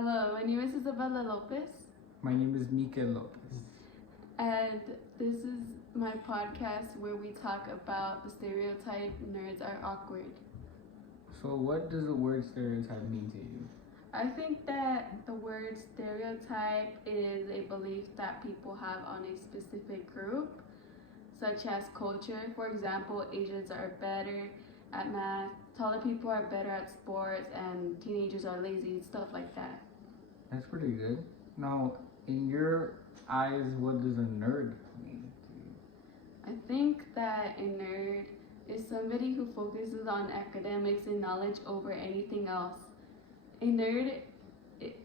Hello, my name is Isabella Lopez, My name is Mika Lopez. and this is my podcast where we talk about the stereotype nerds are awkward. So, what does the word stereotype mean to you? I think that the word stereotype is a belief that people have on a specific group, such as culture. For example, Asians are better at math, taller people are better at sports, and teenagers are lazy, stuff like that. That's pretty good. Now, in your eyes, what does a nerd mean to you? I think that a nerd is somebody who focuses on academics and knowledge over anything else. A nerd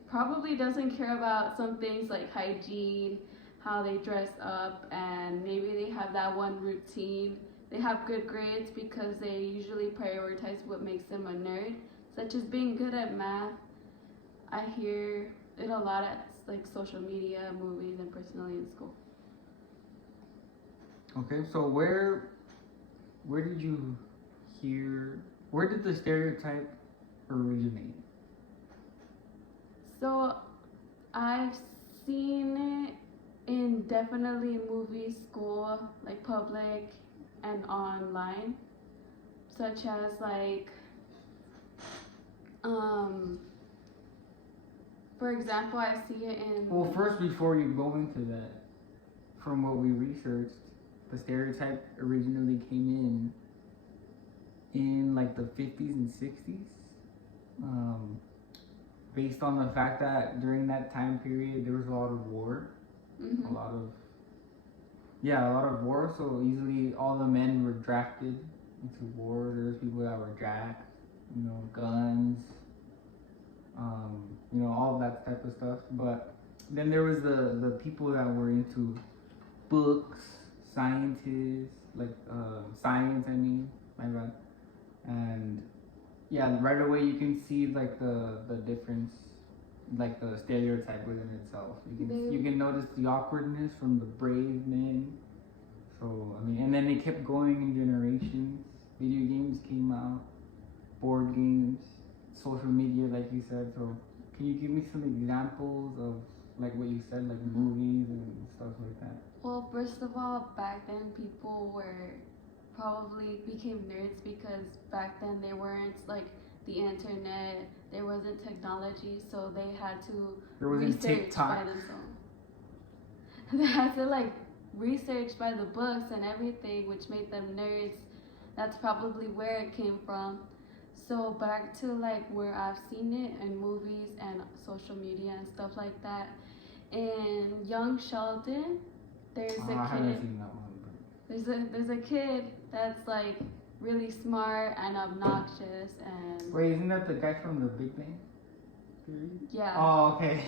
probably doesn't care about some things like hygiene, how they dress up, and maybe they have that one routine. They have good grades because they usually prioritize what makes them a nerd, such as being good at math. I hear it a lot at like social media, movies, and personally in school. Okay, so where did you hear? Where did the stereotype originate? So I've seen it in definitely movies, school, like public and online, such as like for example, I see it in Well, first, before you go into that, from what we researched, the stereotype originally came in like the 50s and 60s. Based on the fact that during that time period there was a lot of war, Mhm. a lot of war. So easily all the men were drafted into war. There was people that were jacked, guns, all of that type of stuff. But then there was the people that were into books, scientists, like science. I mean, my bad. And yeah, right away you can see like the difference, like the stereotype within itself. You can notice the awkwardness from the brave men. So I mean, and then they kept going in generations. Video games came out, board games, social media, like you said. So can you give me some examples of like what you said, like movies and stuff like that? Well, first of all, back then people were probably became nerds because back then they weren't like the internet, there wasn't technology, so they had to There wasn't research TikTok. by themselves. They had to like research by the books and everything, which made them nerds. That's probably where it came from. So back to like where I've seen it in movies and social media and stuff like that. In Young Sheldon, there's I a haven't kid. seen that one. There's a kid that's like really smart and obnoxious and Wait, isn't that the guy from The Big Bang Theory? yeah. Oh, okay.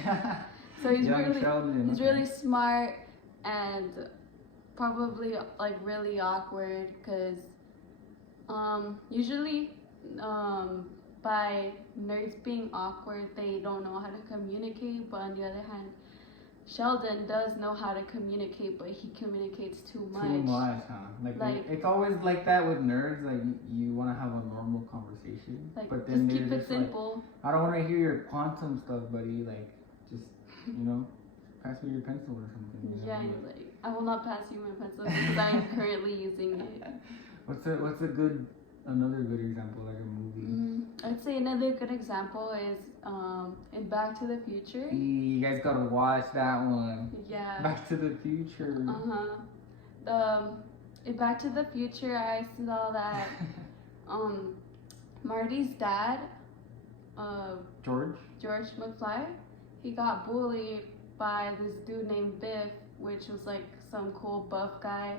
So he's Young really Sheldon, he's okay. really smart and probably like really awkward because usually by nerds being awkward they don't know how to communicate, but on the other hand Sheldon does know how to communicate, but he communicates too much. Too much, huh? Like it's always like that with nerds. Like you want to have a normal conversation, Like but then just keep they're it just simple. like, I don't want to hear your quantum stuff, buddy. Like, just pass me your pencil or something. Yeah, you're like, I will not pass you my pencil because I am currently using it. What's another good example, like a movie? I'd say another good example is in Back to the Future. You guys gotta watch that one. Yeah. Back to the Future. In Back to the Future, I saw that Marty's dad, George McFly, he got bullied by this dude named Biff, which was like some cool buff guy,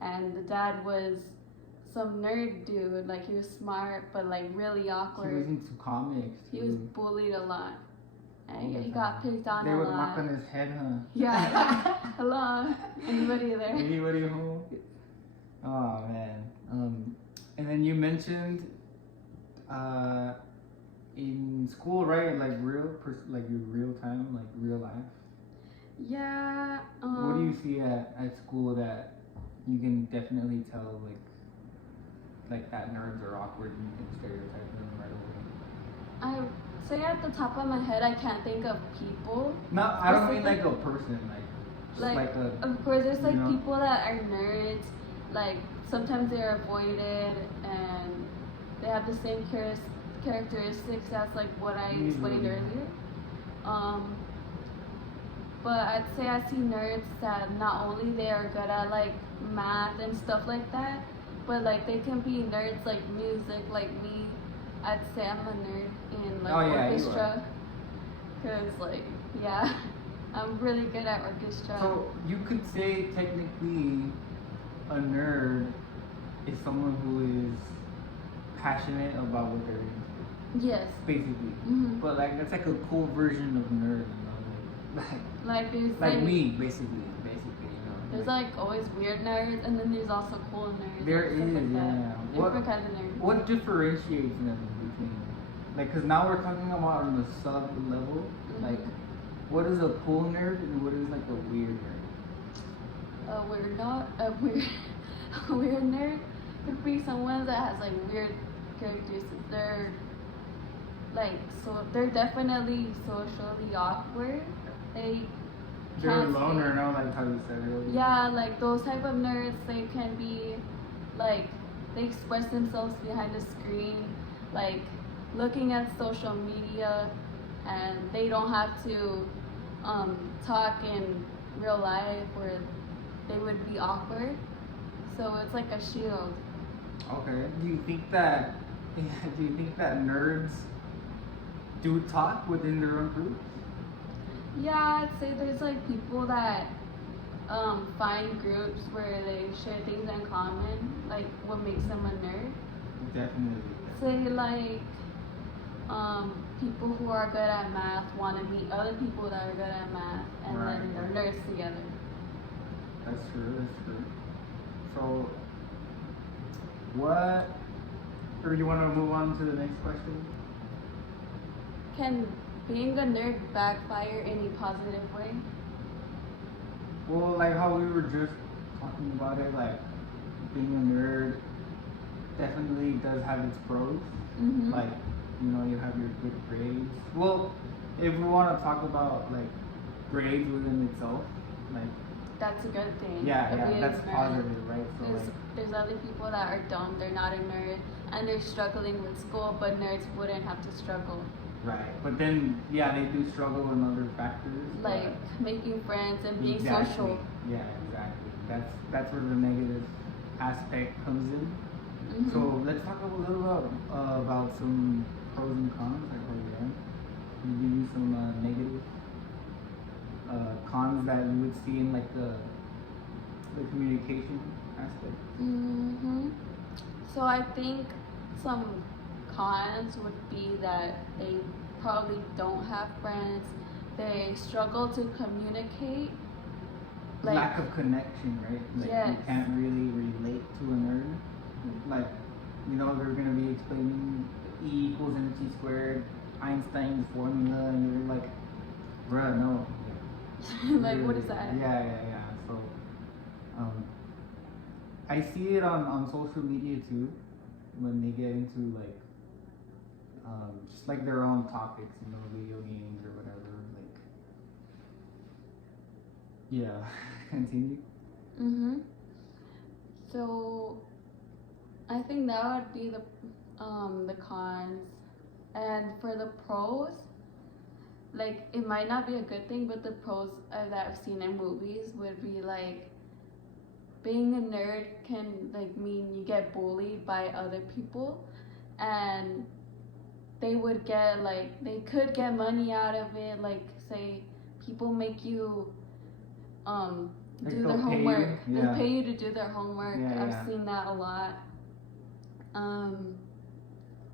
and the dad was some nerd dude. Like he was smart but like really awkward. He was into comics. He was bullied a lot. And he the got picked on They a would lot. knock on his head, huh? Yeah. Hello. Anybody there? Anybody home? Oh man. And then you mentioned in school, right? Like like your real time, like real life. Yeah. What do you see at school that you can definitely tell like that nerds are awkward and stereotype them right away? say at the top of my head, I can't think of people. No, I don't mean like a person, just Like, a, of course, there's like you know? people that are nerds. Like sometimes they're avoided and they have the same characteristics as like what I explained Usually. earlier. But I'd say I see nerds that not only they are good at like math and stuff like that, but like they can be nerds like music, like me. I'd say I'm a nerd in like Oh, yeah, you orchestra, cause like yeah, I'm really good at orchestra. So you could say technically a nerd is someone who is passionate about what they're into, Yes. basically. Mhm. But like that's like a cool version of nerd, Like there's like me, basically, you know. There's like always weird nerds, and then there's also cool nerds. There and stuff is, like that. yeah. Different kinds of nerds. What differentiates them between, like, cause now we're talking about on the sub level, like, what is a cool nerd and what is like a weird nerd? We're not a weird, a weird nerd could be someone that has like weird characteristics. They're like they're definitely socially awkward. They're a loner, no, like how you said earlier. Yeah, like those type of nerds, they can be like they express themselves behind the screen, like looking at social media, and they don't have to talk in real life where they would be awkward. So it's like a shield. Okay. Do you think that nerds do talk within their own groups? Yeah, I'd say there's like people that find groups where they share things in common, like what makes them a nerd. Definitely. Say like people who are good at math want to meet other people that are good at math, and Right. then they're nerds together. That's true. So, what? Or you want to move on to the next question? Can being a nerd backfire in a positive way? Well, like how we were just talking about it, like being a nerd definitely does have its pros. Mm-hmm. Like, you know, you have your good grades. Well, if we want to talk about like grades within itself, like That's a good thing. yeah, If you're that's a nerd. positive, right? So There's, like, there's other people that are dumb, they're not a nerd, and they're struggling with school, but nerds wouldn't have to struggle. right, but then yeah, they do struggle in other factors. Like making friends and being exactly. social. Yeah, exactly. That's where the negative aspect comes in. Mm-hmm. So let's talk a little about some pros and cons. Like can you give me some negative cons that you would see in like the communication aspect? Mm-hmm. So I think some cons would be that they probably don't have friends. They struggle to communicate. Like, Lack of connection, right? Like Yes. you can't really relate to a nerd. Like, you know, they're gonna be explaining E equals mc squared, Einstein's formula, and you're like, bruh, no. like what is that? Yeah. So, I see it on social media too, when they get into like, just like their own topics, you know, video games or whatever. Like, yeah, continue. Mm-hmm. So I think that would be the cons, and for the pros, like it might not be a good thing, but the pros that I've seen in movies would be like being a nerd can like mean you get bullied by other people, and they would get like they could get money out of it. Like say people make you Like do they'll their pay you? homework. Yeah. They pay you to do their homework. Yeah, I've yeah. seen that a lot.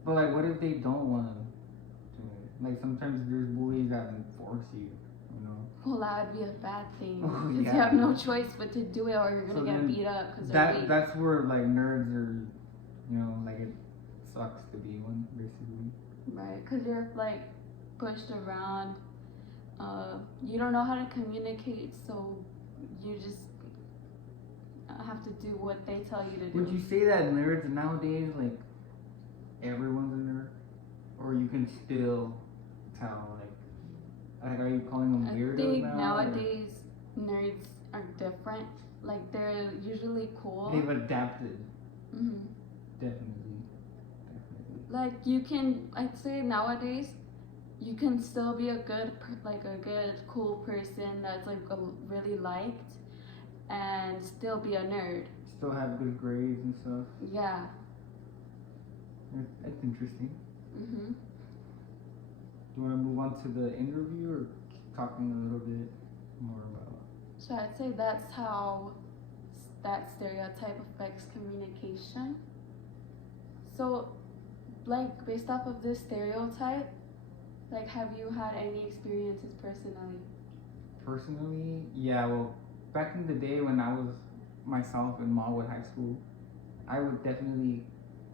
But like, what if they don't want to do it? Like sometimes there's bullies that force you, you know. Well, that would be a bad thing Oh, because yeah. you have no choice but to do it, or you're gonna So get then beat up because they're weak. that's where like nerds are, you know, like it sucks to be one basically. Right, because you're like pushed around. You don't know how to communicate, so you just have to do what they tell you to do. Would you say that nerds nowadays, like everyone's a nerd, or you can still tell? Like are you calling them I weirdos think now? nowadays nerds are different. Like they're usually cool. They've adapted. hmm Definitely. Like you can, I'd say nowadays, you can still be a good, cool person that's like really liked, and still be a nerd. Still have good grades and stuff. Yeah. That's interesting. hmm Do you want to move on to the interview or keep talking a little bit more about? So I'd say that's how that stereotype affects communication. So, like, based off of this stereotype, like, have you had any experiences personally? Personally, yeah. Well, back in the day when I was myself in Malwood High School, I would definitely,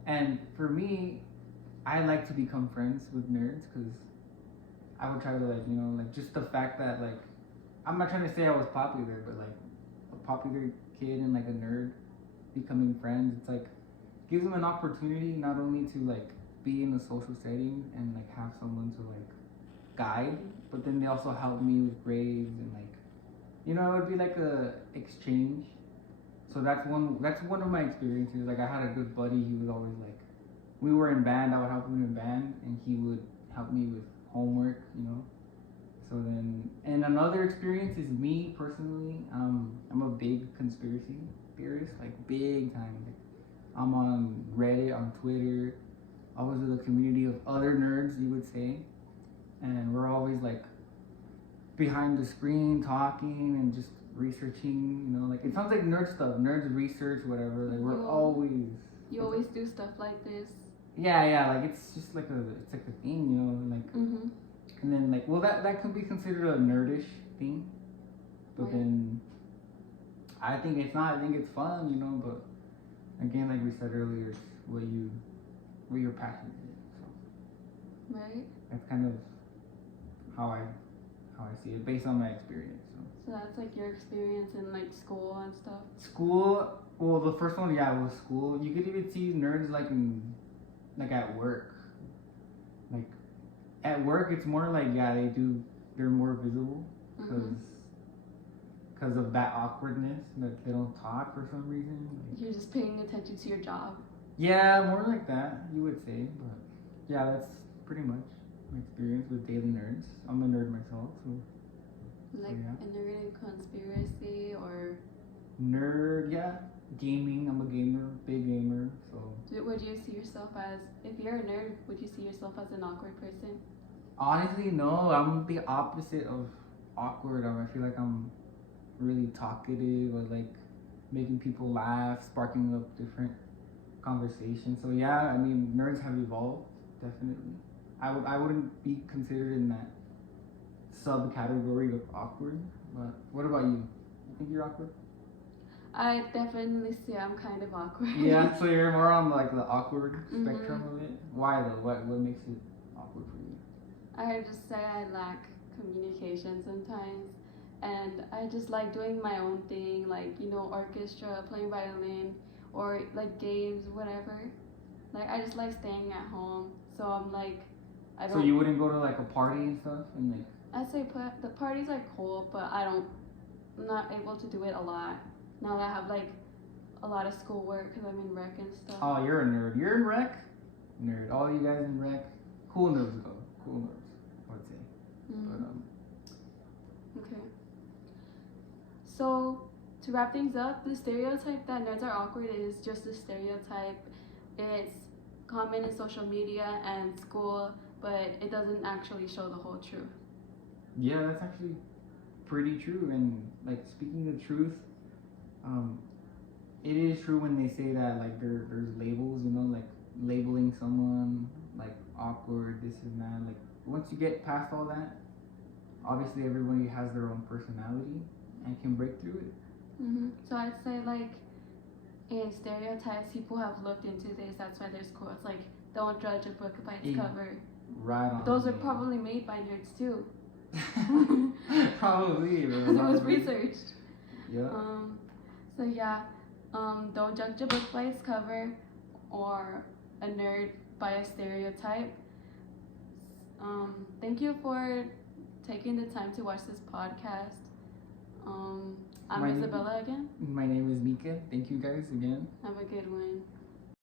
and for me, I like to become friends with nerds because I would try to just the fact that I'm not trying to say I was popular, but like a popular kid and like a nerd becoming friends, it's like gives them an opportunity not only to like be in a social setting and like have someone to like guide, but then they also help me with grades and it would be like a exchange. So that's one of my experiences. Like I had a good buddy. He was always like, we were in band. I would help him in band, and he would help me with homework. So then, and another experience is me personally. I'm a big conspiracy theorist, like big time. Like I'm on Reddit, on Twitter. I was with a community of other nerds, you would say, and we're always like behind the screen talking and just researching. Like it sounds like nerd stuff, nerds research, whatever. Like we're always. You always do stuff like this. Yeah. Like it's just like it's like a thing, like. Mm-hmm. And then that could be considered a nerdish thing, but Right. then I think it's not. I think it's fun, But again, like we said earlier, it's what you're passionate in. So Right. that's kind of how I see it based on my experience. So that's like your experience in like school and stuff. School. Well, the first one, yeah, was school. You could even see nerds like at work. Like at work, it's more like they're more visible because of that awkwardness. Like they don't talk for some reason. You're just paying attention to your job. Yeah, more like that, you would say. But yeah, that's pretty much my experience with daily nerds. I'm a nerd myself, so. Like yeah. a nerd in conspiracy or. Nerd, yeah. Gaming, I'm a gamer, big gamer, so. Would you see yourself as, if you're a nerd, would you see yourself as an awkward person? Honestly, no. I'm the opposite of awkward. I feel like I'm really talkative, or like making people laugh, sparking up different conversations. So yeah, I mean, nerds have evolved, definitely. I wouldn't be considered in that subcategory of awkward. But what about you? You think you're awkward? I definitely say I'm kind of awkward. Yeah, so you're more on like the awkward spectrum of it. Why though? What makes it awkward for you? I just say I lack communication sometimes, and I just like doing my own thing, like orchestra, playing violin, or like games, whatever. Like I just like staying at home, so I'm like, I don't. So you wouldn't go to like a party and stuff, and like. I say the parties are cool, but I'm not able to do it a lot. Now that I have like a lot of schoolwork because I'm in rec and stuff. Oh, you're a nerd. You're in rec? Nerd. All you guys in rec? Cool nerds though. Cool nerds, I would say. But Okay. So to wrap things up, the stereotype that nerds are awkward is just a stereotype. It's common in social media and school, but it doesn't actually show the whole truth. Yeah, that's actually pretty true. And like speaking the truth, it is true when they say that like there's labels, like labeling someone like awkward, this and that. Like once you get past all that, obviously everybody has their own personality and can break through it. So I'd say like in stereotypes, people have looked into this. That's why there's quotes like "Don't judge a book by its cover." Right on. Those are probably made by nerds too. Probably. Because it was researched. Yeah. So yeah, don't judge a book by its cover, or a nerd by a stereotype. Thank you for taking the time to watch this podcast. I'm My name- Isabella again. My name is Mika. Thank you guys again. Have a good one.